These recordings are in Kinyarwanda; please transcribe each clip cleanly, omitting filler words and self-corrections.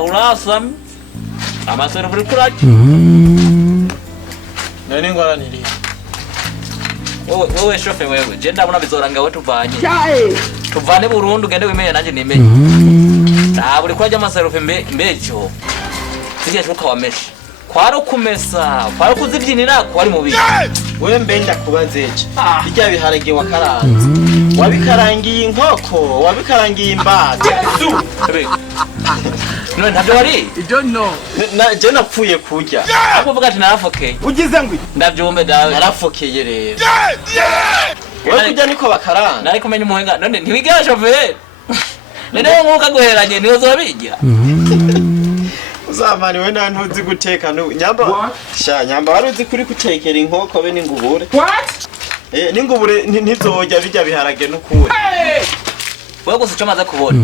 urahurasa amasero buri kuraki none ngorane iri wowe shofe wewe je ndabona bizoranga we tuvanye tuvane burundu gende wimenye nanje nimenye buri kurajya amasero mbejo sije shuka wamesha kwaro kumesa kwaro kuzibyinira kwari mu bihe wewe mbenda kubazeje bijya biharage wakaranze wabikarangiye inkoko wabikarangiye imbata none ntabyo wari I don't know je napfuye kurya akuvuga ati narafokeye ugize ngwi ndabyumve dawe narafokeye rero wewe kurya niko bakaranga nari kumenya umuhenga none ntiwigira chauffeur none nkuka guheranye nizo zobijya uzamani we nta ntuzi guteka nyamba nyamba wari uzi kuri gutekera inkoko be n'ingubure n'ingubure ntizojya bijya biharage n'ukuri wewe gusa icyo maze kubona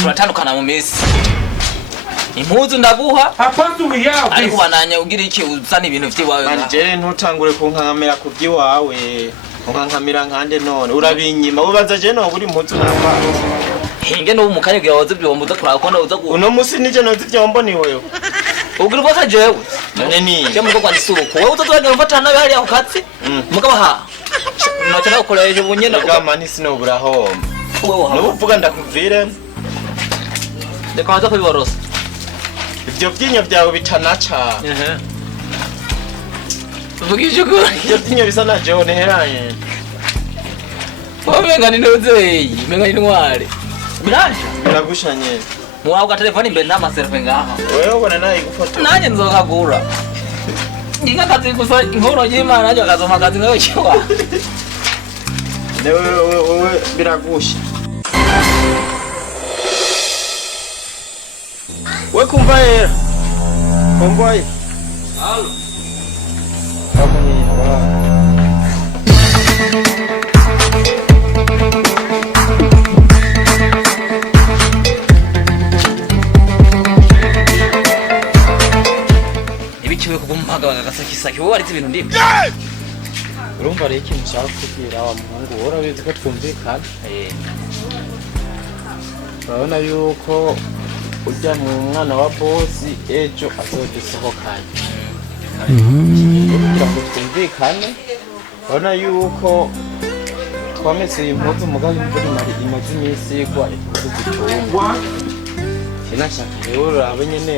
turatandukana mu minsi impuzu ndaguha ariko bananya ugira iki uzana ibintu by'iwawe manjere ntutangure kunkankamira ku by'iwawe unkankamira nkande none urabinyima ubaza je no buri impuzu namba hinge no umukanya bwa wazi byombo uzakuraba ko uza uno musi nije no zibyombo ni wewe ugira baka jewe none ni je muko kwa isuko wewe utazwaga mfatana nawe hali ya ukatsi mugaba ha no cyane ukoreje bunyene ugama ni sino buraho no uvuga ndakuvire ndeka waza kubiborosa ibyo byinyo byawe bitanaca uvugije ko ibyo byinyo bisa na John heranye womenga ni nozeye menga ni ntware biragushanye mwavuga telefone imbere nta maserve ngaha wewe ubona nayi gufoto nanjye nzokagura inga kazi gusa inkoro y'Imana nanjye akazoma kazi ngawe cyo wewe biragusha we kumva era komboy halo ibikiwe kugumpaga bagasakisaki wowe arize ibintu ndimwe urumva rero ikintu ushaka kubwira wa muhungu urabizi ko twumvikana urabona yuko ujya mu mwana wa bosi ejo azodusohokanye kugira ngo twumvikane urabona yuko twameseye impuzu mugabe imvura imaze iminsi igwa impuzu zitungwa kinashaka rero urabe nyene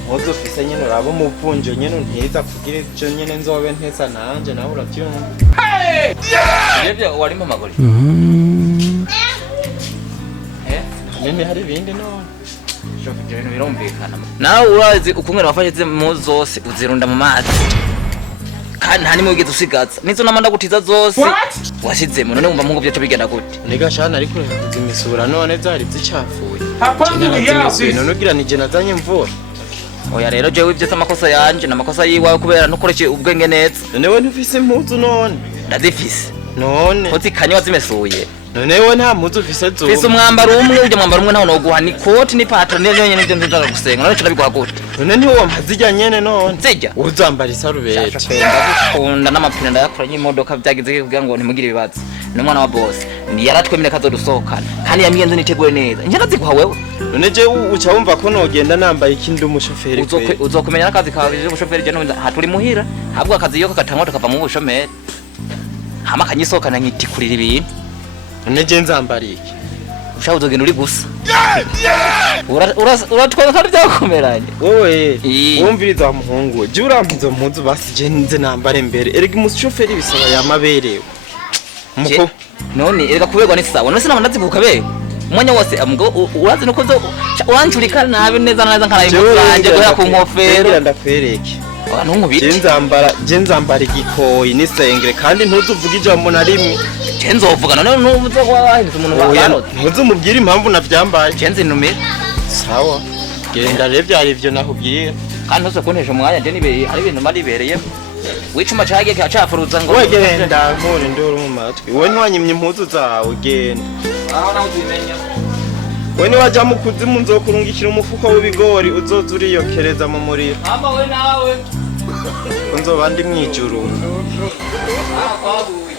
impuzu ufise nyene urabe umuvunjo nyene ntiza kugira ivyo nyene nzobe ntesa nanje nawe uravyumva yebye wari mu magori mimi hari ibindi none ibintu birumvikana nawe urazi ukungera wafashe impuzu zose uzirunda mu mazi kandi nta nimwe wigeze usigaza nizo namanda gutiza zose washyizemo none wumva mungu byacu bigenda gute niga shana ariko kuzimisura none zari zicafuye none ugira nije nazanye imvura oya rero jewe ibyo amakosa yanje namakosa yiwawe kubera ntukoreshe ubwenge neza none we ntufise impuzu none ndazifise none uzikanye wazimesuye none we nta mpuzu ufise zo fise umwambaro umwe ujya mwambaro umwe ntaho noguha ni koti ni patron niyo nyene nivyo nzaza gusenga none cyo gute none ntiwo mpazijya nyene none zijya uzambara isarubete ndagukunda n'amapine ndayakoranye imodoka byagize kugira ngo ntimugire ibibazo n'umwana wa boss ni yaratwemere kazodusohokana kandi yamiyenze niteguye neza nje ndaziguha wewe none je uca wumva ko nogenda nambaye ikindi umushoferi uzokumenya n'akazi kawe je umushoferi je no haturi muhira habwo akazi yo kagatangwa tukava mu bushomeri hama kanyisohokana nkitikurira ibintu none je nzambara iki ushaho uzogenda uri gusa uratwara kandi byakomeranye wowe wumviriza wa muhungu je urampizo mpuzu basi je nze nambare mbere erega umushoferi bisaba yamaberewe muko none erega kuberwa ni sawa none sinama ndaziguka be umwanya wose urazi nuko zo uranjurika nabi neza neza nkarayimusange guhera ku nkofero ndakwereke abantu nkubite je nzambara igikoyi n'isengere kandi ntuzuvuga ijambo na rimwe je nzovuga none n'umuzo wahinze umuntu wahanotse ntuzumubwira impamvu navyambaye je nzinumira sawa genda rero byari ivyo nakubwira kandi ntuze kuntesha umwanya je nibere hari ibintu maribereye wicuma cyagiye kacafuruza ngo wegenda nkure ndoro mu matwi we ntwanyimye impuzu zawe genda aho nawe ubimenya we ni waja mu kuzimu nzokurungikira umufuko w'ibigori uzoza uriyokereza mu muriro mama we nawe nzoba ndi mwijuru ah kwabuye